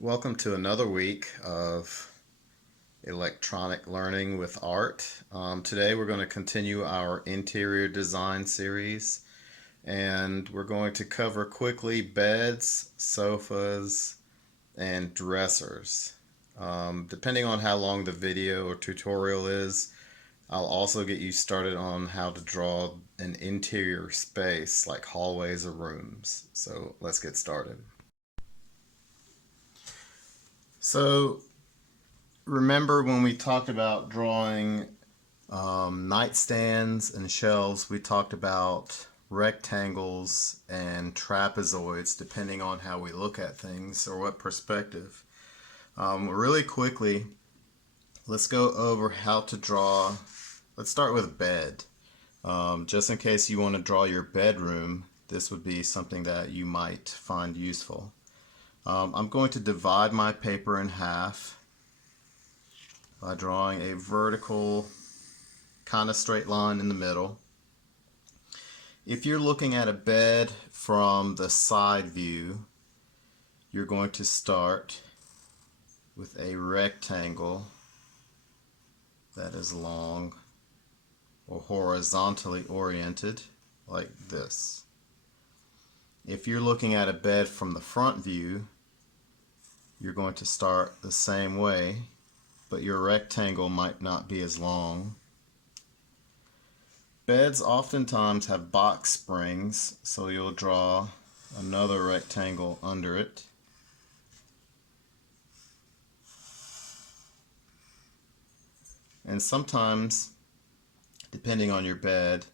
Welcome to another week of electronic learning with art. Today we're going to continue our interior design series and we're going to cover quickly beds, sofas, and dressers. Depending on how long the video or tutorial is, I'll also get you started on how to draw an interior space like hallways or rooms. So let's get started. So remember when we talked about drawing nightstands and shelves, we talked about rectangles and trapezoids depending on how we look at things or what perspective. Really quickly, let's go over how to draw. Let's start with bed. Just in case you want to draw your bedroom, this would be something that you might find useful. I'm going to divide my paper in half by drawing a vertical kind of straight line in the middle. If you're looking at a bed from the side view, you're going to start with a rectangle that is long or horizontally oriented like this. If you're looking at a bed from the front view, you're going to start the same way, but your rectangle might not be as long. Beds oftentimes have box springs, so you'll draw another rectangle under it. And sometimes, depending on your bed,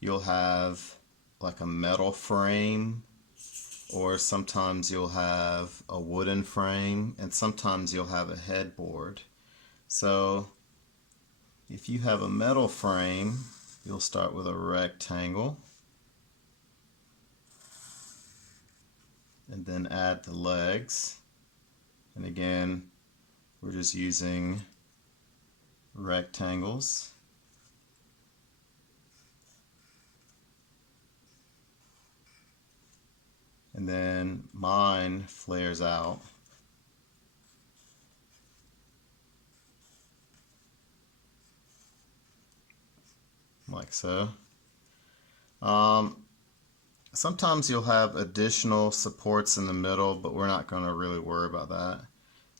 you'll have like a metal frame, or sometimes you'll have a wooden frame, and sometimes you'll have a headboard. So if you have a metal frame, you'll start with a rectangle and then add the legs. And again, we're just using rectangles. And then mine flares out like so. Sometimes you'll have additional supports in the middle, but we're not going to really worry about that.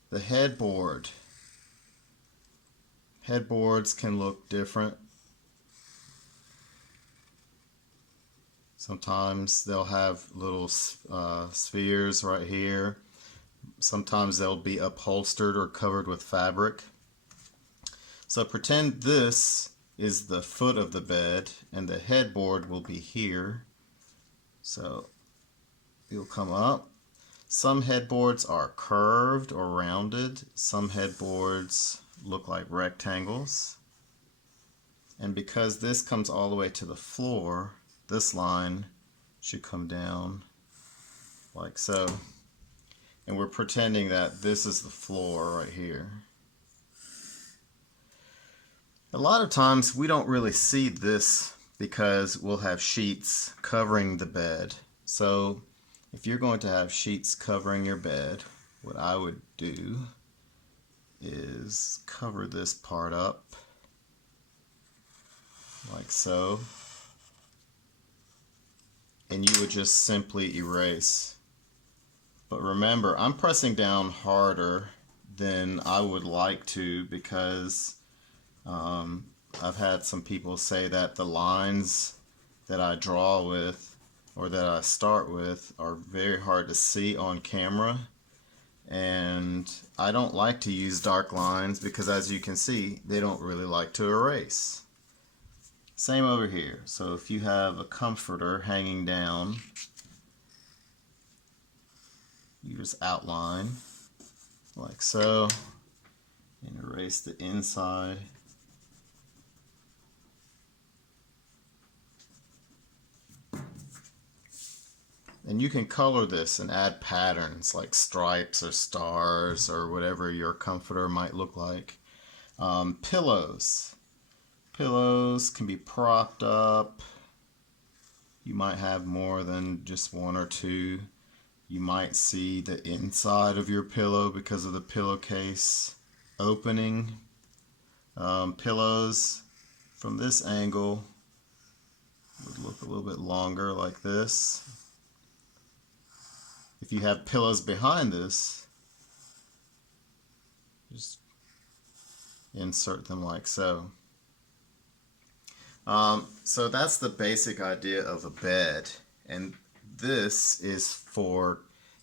The headboard. Headboards can look different. Sometimes they'll have little spheres right here. Sometimes they'll be upholstered or covered with fabric. So pretend this is the foot of the bed and the headboard will be here. So you'll come up. Some headboards are curved or rounded. Some headboards look like rectangles. And because this comes all the way to the floor, this line should come down like so. And we're pretending that this is the floor right here. A lot of times we don't really see this because we'll have sheets covering the bed. So if you're going to have sheets covering your bed, what I would do is cover this part up like so. And you would just simply erase. But remember, I'm pressing down harder than I would like to because I've had some people say that the lines that I draw with or that I start with are very hard to see on camera. And I don't like to use dark lines because, as you can see, they don't really like to erase. Same over here. So if you have a comforter hanging down, you just outline like so and erase the inside. And you can color this and add patterns like stripes or stars or whatever your comforter might look like. Pillows. Pillows can be propped up. You might have more than just one or two. You might see the inside of your pillow because of the pillowcase opening. Pillows from this angle would look a little bit longer like this. If you have pillows behind this, just insert them like so. So that's the basic idea of a bed, and this is for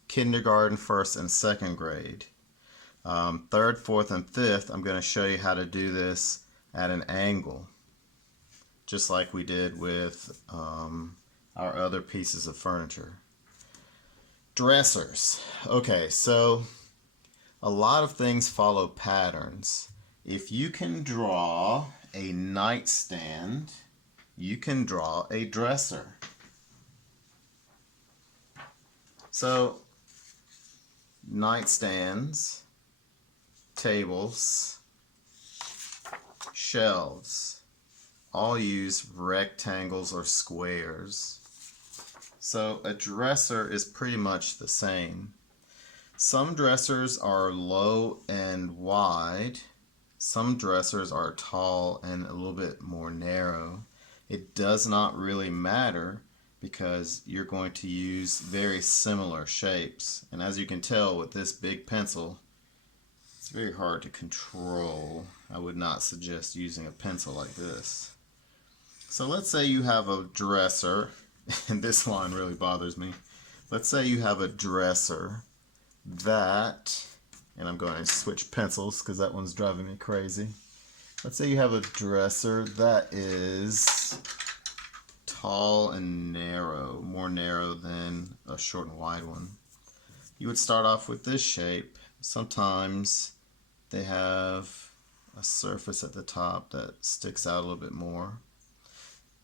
kindergarten, first and second grade. Third, fourth, and fifth, I'm going to show you how to do this at an angle, just like we did with our other pieces of furniture. Dressers. Okay, so a lot of things follow patterns. If you can draw a nightstand, you can draw a dresser. So, nightstands, tables, shelves, all use rectangles or squares. So a dresser is pretty much the same. Some dressers are low and wide. Some dressers are tall and a little bit more narrow. It does not really matter because you're going to use very similar shapes. And as you can tell with this big pencil, it's very hard to control. I would not suggest using a pencil like this. So let's say you have a dresser, and this line really bothers me. Let's say you have a dresser that, and I'm going to switch pencils because that one's driving me crazy. Let's say you have a dresser that is tall and narrow, more narrow than a short and wide one. You would start off with this shape. Sometimes they have a surface at the top that sticks out a little bit more.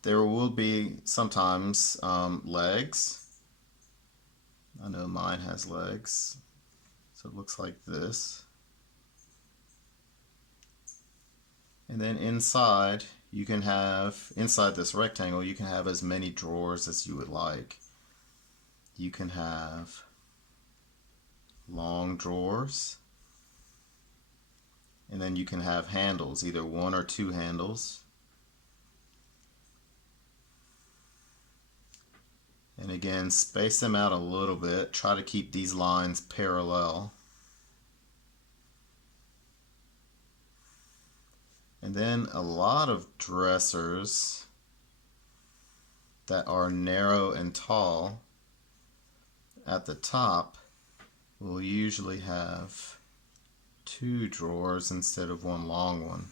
There will be sometimes legs. I know mine has legs, so it looks like this. And then inside, you can have, inside this rectangle, you can have as many drawers as you would like. You can have long drawers, and then you can have handles, either one or two handles. And again, space them out a little bit. Try to keep these lines parallel. And then a lot of dressers that are narrow and tall at the top will usually have two drawers instead of one long one.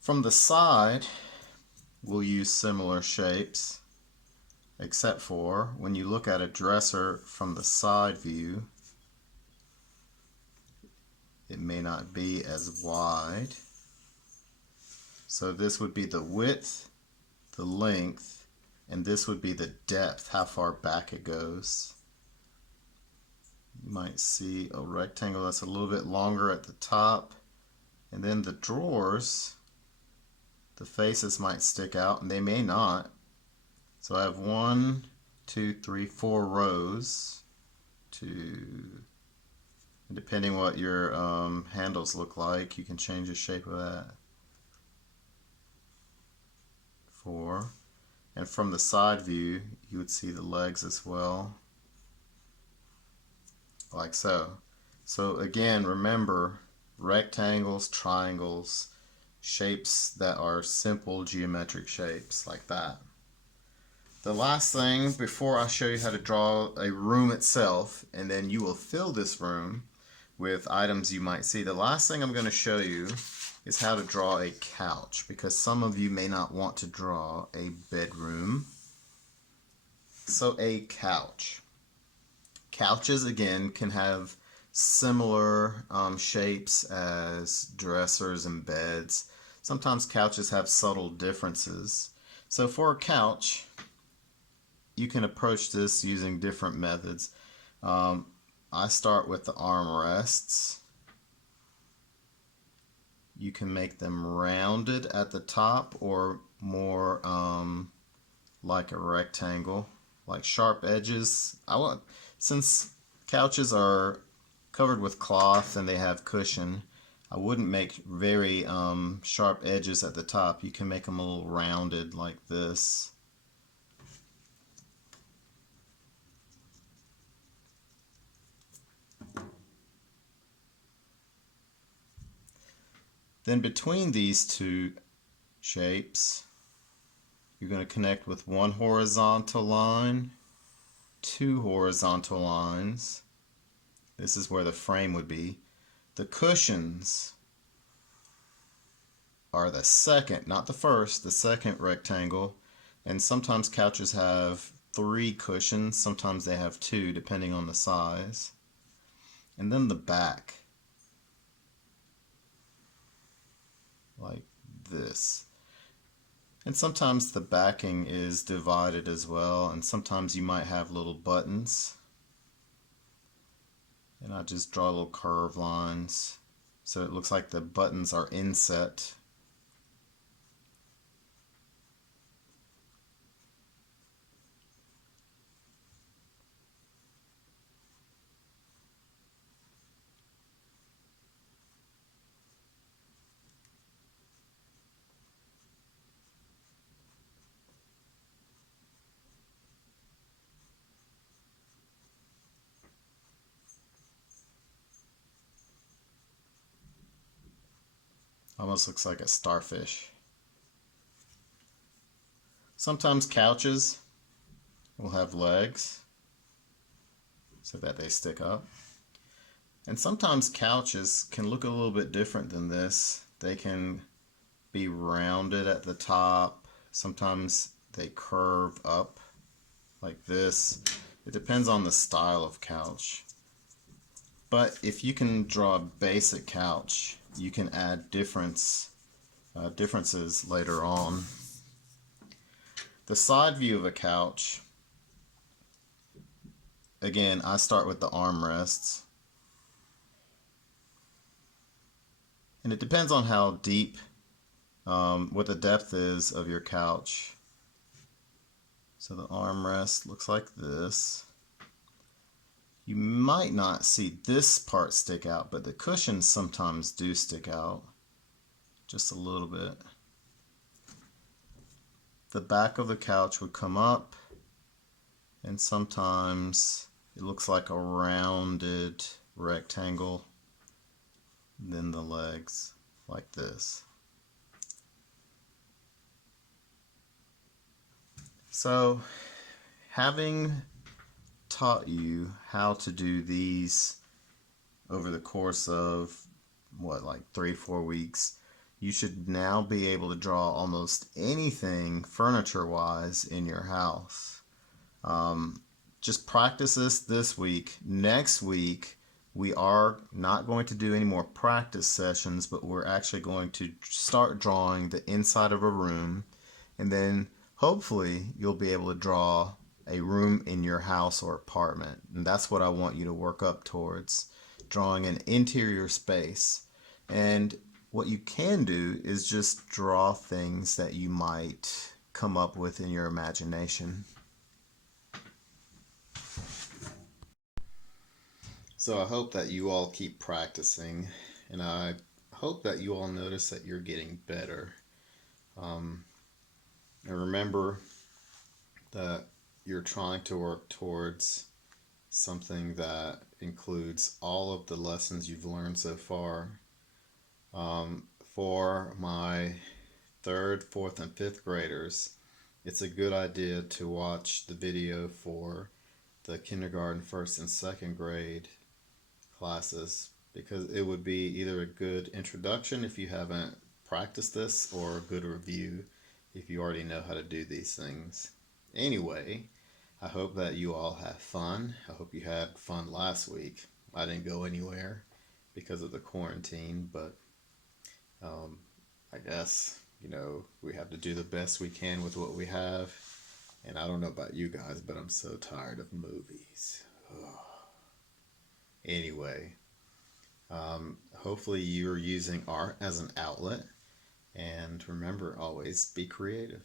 From the side, we'll use similar shapes, except for when you look at a dresser from the side view, it may not be as wide. So this would be the width, the length, and this would be the depth, how far back it goes. You might see a rectangle that's a little bit longer at the top, and then the drawers, the faces might stick out, and they may not. So I have 1, 2, 3, 4 rows. And depending what your handles look like, you can change the shape of that. 4. And from the side view, you would see the legs as well, like so. So again, remember, rectangles, triangles, shapes that are simple geometric shapes like that. The last thing before I show you how to draw a room itself, and then you will fill this room with items you might see. The last thing I'm going to show you is how to draw a couch, because some of you may not want to draw a bedroom. So a couch. Couches, again, can have similar shapes as dressers and beds. Sometimes couches have subtle differences. So for a couch, you can approach this using different methods. I start with the armrests. You can make them rounded at the top or more like a rectangle, like sharp edges. Since couches are covered with cloth and they have cushion, I wouldn't make very sharp edges at the top. You can make them a little rounded like this. Then between these two shapes, you're going to connect with one horizontal line, two horizontal lines. This is where the frame would be. The cushions are the second, not the first, the second rectangle. And sometimes couches have 3 cushions, sometimes they have 2, depending on the size. And then the back, like this. And sometimes the backing is divided as well, and sometimes you might have little buttons. And I just draw little curved lines so it looks like the buttons are inset. Almost looks like a starfish. Sometimes couches will have legs so that they stick up. And sometimes couches can look a little bit different than this. They can be rounded at the top. Sometimes they curve up like this. It depends on the style of couch. But if you can draw a basic couch, you can add differences later on. The side view of a couch, again, I start with the armrests. And it depends on how deep, what the depth is of your couch. So the armrest looks like this. You might not see this part stick out, but the cushions sometimes do stick out just a little bit. The back of the couch would come up, and sometimes it looks like a rounded rectangle. Then the legs like this. So having taught you how to do these over the course of like 3-4 weeks, you should now be able to draw almost anything furniture wise in your house. Just practice this week. Next week we are not going to do any more practice sessions, but we're actually going to start drawing the inside of a room, and then hopefully you'll be able to draw a room in your house or apartment. And that's what I want you to work up towards, drawing an interior space. And what you can do is just draw things that you might come up with in your imagination. So I hope that you all keep practicing, and I hope that you all notice that you're getting better. And remember that you're trying to work towards something that includes all of the lessons you've learned so far. For my 3rd, 4th, and 5th graders, it's a good idea to watch the video for the kindergarten, 1st, and 2nd grade classes, because it would be either a good introduction if you haven't practiced this, or a good review if you already know how to do these things. Anyway, I hope that you all have fun. I hope you had fun last week. I didn't go anywhere because of the quarantine, but I guess, we have to do the best we can with what we have. And I don't know about you guys, but I'm so tired of movies. Anyway, hopefully you're using art as an outlet, And remember, always be creative.